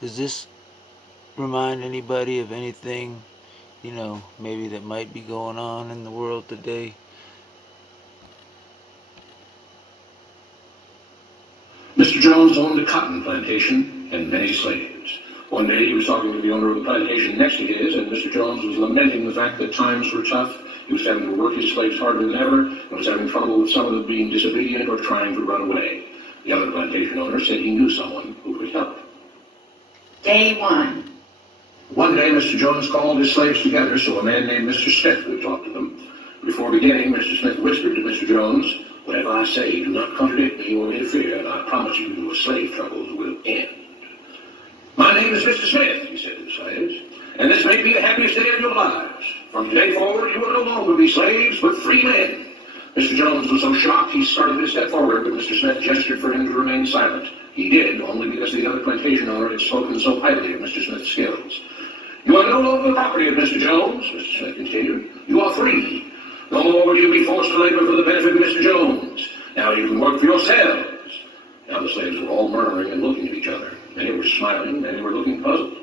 Does this remind anybody of anything, maybe that might be going on in the world today? Mr. Jones owned a cotton plantation and many slaves. One day he was talking to the owner of the plantation next to his, and Mr. Jones was lamenting the fact that times were tough. He was having to work his slaves harder than ever, and was having trouble with some of them being disobedient or trying to run away. The other plantation owner said he knew someone who could help. Day 1. One day Mr. Jones called his slaves together so a man named Mr. Smith would talk to them. Before beginning, Mr. Smith whispered to Mr. Jones, "Whatever I say, do not contradict me or interfere, and I promise you your slave troubles will end." "My name is Mr. Smith," he said to the slaves, "and this may be the happiest day of your lives. From today forward, you will no longer be slaves, but free men." Mr. Jones was so shocked he started to step forward, but Mr. Smith gestured for him to remain silent. He did, only because the other plantation owner had spoken so highly of Mr. Smith's skills. "You are no longer the property of Mr. Jones," Mr. Smith continued. "You are free. No more will you be forced to labor for the benefit of Mr. Jones. Now you can work for yourselves." Now the slaves were all murmuring and looking at each other. Many were smiling, many were looking puzzled.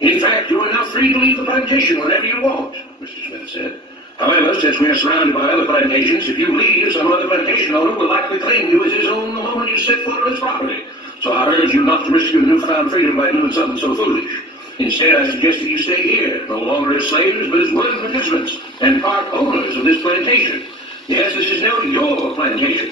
"In fact, you are now free to leave the plantation whenever you want," Mr. Smith said. "However, since we are surrounded by other plantations, if you leave, some other plantation owner will likely claim you as his own the moment you set foot on his property. So I urge you not to risk your newfound freedom by doing something so foolish. Instead, I suggest that you stay here, no longer as slaves, but as willing participants and part owners of this plantation. Yes, this is now your plantation."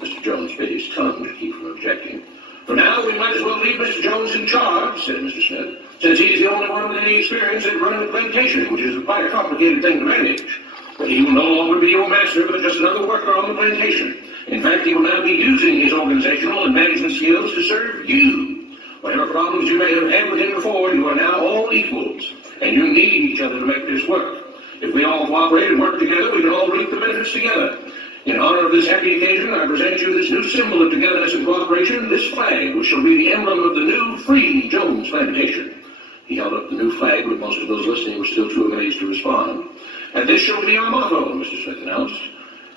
Mr. Jones bit his tongue to keep from objecting. "For now, we might as well leave Mr. Jones in charge," said Mr. Smith, "since he is the only one with any experience at running a plantation, which is quite a complicated thing to manage. But he will no longer be your master, but just another worker on the plantation. In fact, he will now be using his organizational and management skills to serve you. Whatever problems you may have had with him before, you are now all equals, and you need each other to make this work. If we all cooperate and work together, we can all reap the benefits together. In honor of this happy occasion, I present you this new symbol of togetherness and cooperation, this flag, which shall be the emblem of the new, free Jones plantation." He held up the new flag, but most of those listening were still too amazed to respond. "And this shall be our motto," Mr. Smith announced.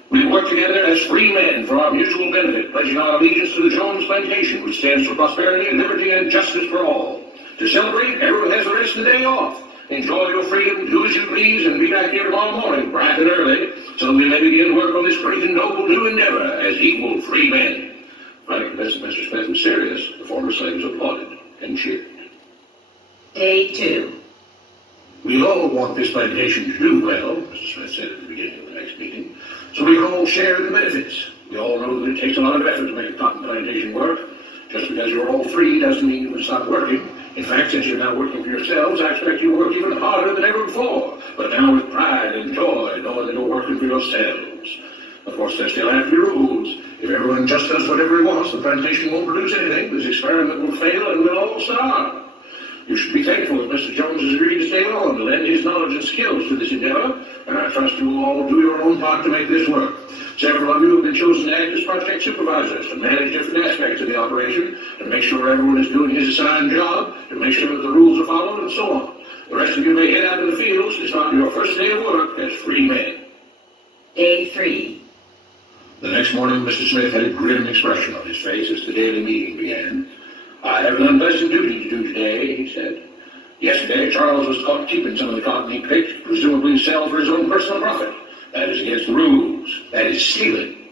"We work together as free men for our mutual benefit, pledging our allegiance to the Jones plantation, which stands for prosperity, liberty, and justice for all. To celebrate, everyone has the rest of the day off. Enjoy your freedom, do as you please, and be back here tomorrow morning, bright and early, so we may begin work on this great and noble new endeavor as equal free men." Finding that Mr. Smith was serious, the former slaves applauded and cheered. Day 2. "We all want this plantation to do well," Mr. Smith said at the beginning of the next meeting, "so we can all share in the benefits. We all know that it takes a lot of effort to make a cotton plantation work. Just because you're all free doesn't mean you can stop working. In fact, since you're now working for yourselves, I expect you to work even harder than ever before, but now with pride and joy, knowing that you're working for yourselves. Of course, there still have to be rules. If everyone just does whatever he wants, the plantation won't produce anything. This experiment will fail and we'll all starve. You should be thankful that Mr. Jones has agreed to stay on to lend his knowledge and skills to this endeavor, and I trust you will all do your own part to make this work. Several of you have been chosen to act as project supervisors to manage different aspects of the operation, to make sure everyone is doing his assigned job, to make sure that the rules are followed, and so on. The rest of you may head out to the fields to start your first day of work as free men." Day 3. The next morning, Mr. Smith had a grim expression on his face as the daily meeting began. "I have an unpleasant duty to do today," he said. "Yesterday, Charles was caught keeping some of the cotton he picked, presumably to sell for his own personal profit. That is against the rules. That is stealing.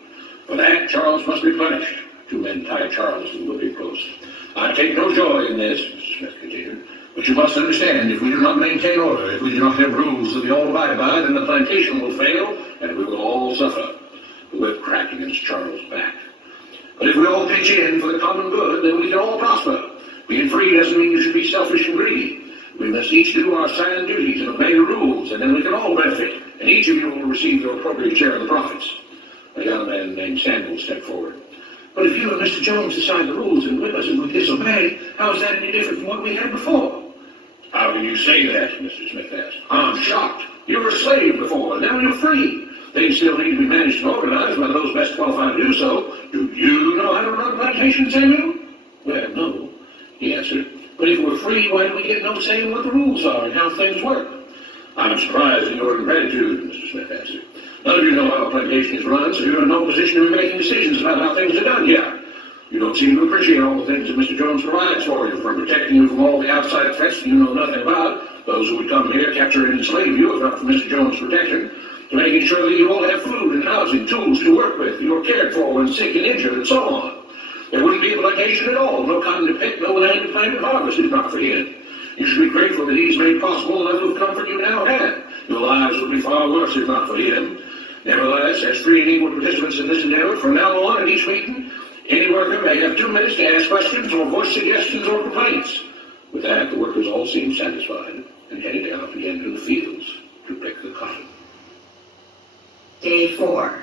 For that, Charles must be punished." Two men tied Charles to the whipping post. "I take no joy in this," Mr. Smith continued, "but you must understand, if we do not maintain order, if we do not have rules that we all abide by, then the plantation will fail, and we will all suffer." The whip cracked against Charles' back. "But if we all pitch in for the common good, then we can all prosper. Being free doesn't mean you should be selfish and greedy. We must each do our assigned duties and obey the rules, and then we can all benefit, and each of you will receive your appropriate share of the profits." A young man named Samuel stepped forward. "But if you and Mr. Jones decide the rules and we disobey, how is that any different from what we had before?" "How can you say that?" Mr. Smith asked. "I'm shocked. You were a slave before, now you're free. Things still need to be managed and organized by those best qualified to do so. Do you know how to run a plantation, Samuel?" "Well, no," he answered. "But if we're free, why do we get no say in what the rules are and how things work?" "I'm surprised at your ingratitude," Mr. Smith answered. "None of you know how a plantation is run, so you're in no position to be making decisions about how things are done here. You don't seem to appreciate all the things that Mr. Jones provides for you, from protecting you from all the outside threats that you know nothing about, those who would come here, capture and enslave you if not for Mr. Jones' protection, to making sure that you all have food and housing, tools to work with, you are cared for when sick and injured, and so on. There wouldn't be a plantation at all, no cotton to pick, no land to plant and harvest if not for him. You should be grateful that he's made possible enough of comfort you now have. Your lives would be far worse if not for him. Nevertheless, as free and equal participants in this endeavor, from now on at each meeting, any worker may have 2 minutes to ask questions or voice suggestions or complaints. With that, the workers all seemed satisfied and headed out again to the fields to pick the cotton. Day 4.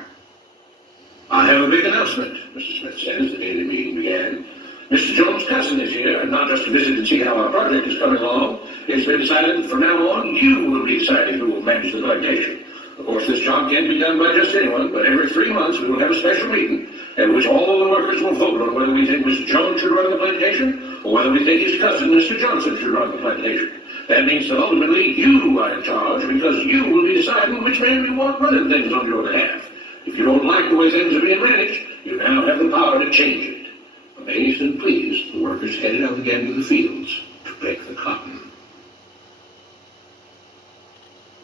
I have a big announcement, Mr. Smith said as the day of the meeting began. Mr. Jones' cousin is here, and not just to visit and see how our project is coming along. It's been decided that from now on, you will be deciding who will manage the plantation. Of course, this job can't be done by just anyone, but every 3 months we will have a special meeting at which all the workers will vote on whether we think Mr. Jones should run the plantation or whether we think his cousin, Mr. Johnson, should run the plantation. That means that ultimately you are in charge because you will be deciding which man you want running things on your behalf. If you don't like the way things are being managed, you now have the power to change it. Amazed and pleased, the workers headed out again to the fields to pick the cotton.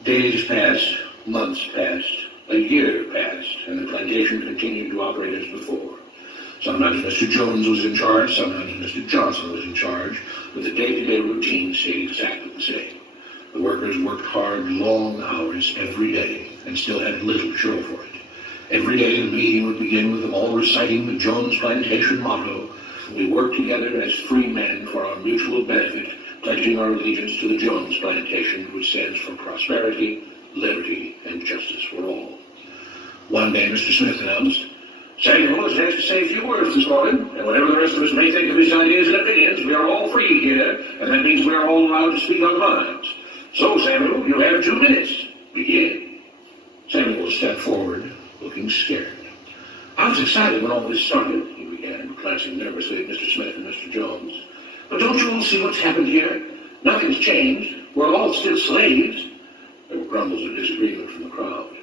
Days passed, months passed, a year passed, and the plantation continued to operate as before. Sometimes Mr. Jones was in charge, sometimes Mr. Johnson was in charge, but the day-to-day routine stayed exactly the same. The workers worked hard, long hours every day, and still had little to show for it. Every day the meeting would begin with them all reciting the Jones Plantation motto. We work together as free men for our mutual benefit, pledging our allegiance to the Jones Plantation, which stands for prosperity, liberty, and justice for all. One day Mr. Smith announced, Samuel is asked to say a few words this morning, and whatever the rest of us may think of his ideas and opinions, we are all free here, and that means we are all allowed to speak our minds. So, Samuel, you have 2 minutes. Begin. Samuel stepped forward, looking scared. I was excited when all this started, he began, glancing nervously at Mr. Smith and Mr. Jones. But don't you all see what's happened here? Nothing's changed. We're all still slaves. There were grumbles of disagreement from the crowd.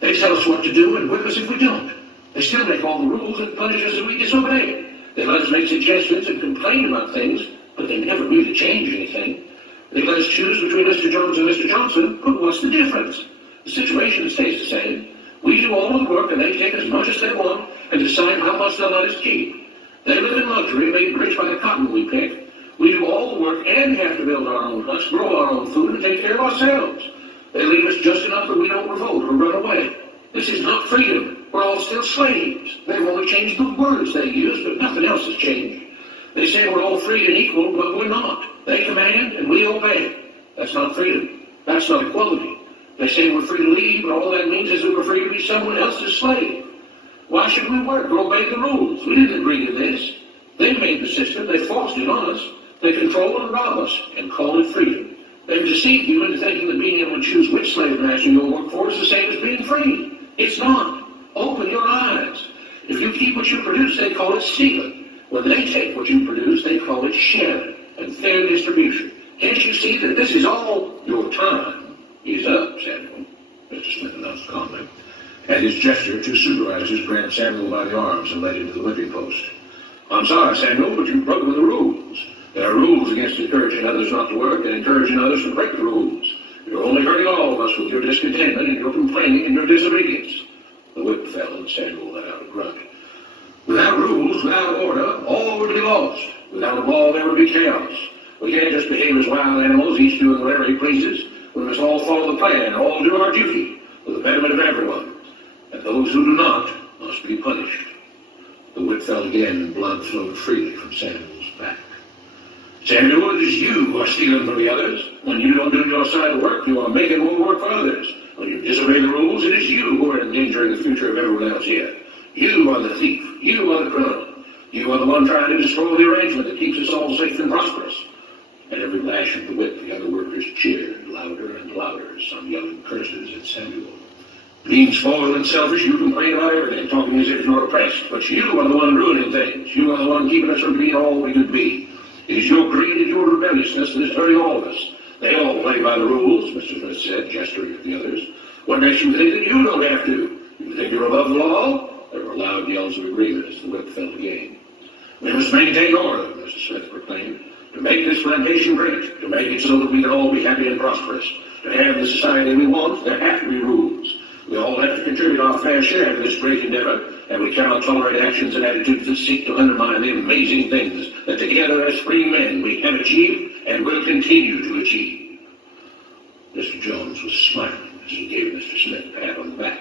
They tell us what to do and whip us if we don't. They still make all the rules and punish us if we disobey. They let us make suggestions and complain about things, but they never really change anything. They let us choose between Mr. Jones and Mr. Johnson, but what's the difference? The situation stays the same. We do all of the work and they take as much as they want and decide how much they'll let us keep. They live in luxury, made rich by the cotton we pick. We do all the work and have to build our own huts, grow our own food, and take care of ourselves. They leave us just enough that we don't revolt or run away. This is not freedom. We're all still slaves. They've only changed the words they use, but nothing else has changed. They say we're all free and equal, but we're not. They command and we obey. That's not freedom. That's not equality. They say we're free to leave, but all that means is that we're free to be someone else's slave. Why should we work or obey the rules? We didn't agree to this. They made the system. They forced it on us. They control and rob us and call it freedom. They've deceived you into thinking that being able to choose which slave master you'll work for is the same as being free. It's not. Open your eyes. If you keep what you produce, they call it stealing. When they take what you produce, they call it sharing and fair distribution. Can't you see that this is all your time? He's up, Samuel, Mr. Smith announced calmly, and his gesture to supervisors grabbed Samuel by the arms and led him to the whipping post. I'm sorry, Samuel, but you've broken the rules. There are rules against encouraging others not to work and encouraging others to break the rules. You're only hurting all of us with your discontentment and your complaining and your disobedience. The whip fell and Samuel let out a grunt. Without rules, without order, all would be lost. Without a law, there would be chaos. We can't just behave as wild animals, each doing whatever he pleases. We must all follow the plan, all do our duty, for the betterment of everyone. And those who do not must be punished. The whip fell again and blood flowed freely from Samuel's back. Samuel, it is you who are stealing from the others. When you don't do your side of work, you are making more work for others. When you disobey the rules, it is you who are endangering the future of everyone else here. You are the thief. You are the criminal. You are the one trying to destroy the arrangement that keeps us all safe and prosperous. At every lash of the whip, the other workers cheered louder and louder, some yelling curses at Samuel. Being spoiled and selfish, you complain about everything, talking as if you're oppressed. But you are the one ruining things. You are the one keeping us from being all we could be. It is your greed and your rebelliousness that is hurting all of us. They all play by the rules, Mr. Smith said, gesturing at the others. What makes you think that you don't have to? You think you're above the law? There were loud yells of agreement as the whip fell again. We must maintain order, Mr. Smith proclaimed, to make this plantation great, to make it so that we can all be happy and prosperous. To have the society we want, there have to be rules. We all have to contribute our fair share to this great endeavor, and we cannot tolerate actions and attitudes that seek to undermine the amazing things that together as free men we have achieved and will continue to achieve. Mr. Jones was smiling as he gave Mr. Smith a pat on the back.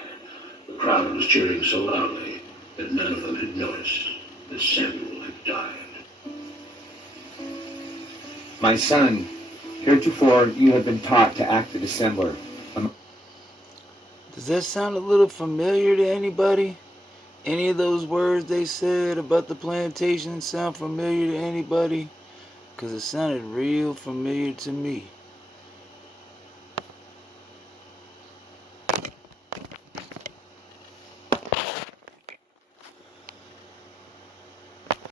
The crowd was cheering so loudly that none of them had noticed that Samuel had died. My son, heretofore you have been taught to act the dissembler. Does that sound a little familiar to anybody? Any of those words they said about the plantation sound familiar to anybody? Because it sounded real familiar to me.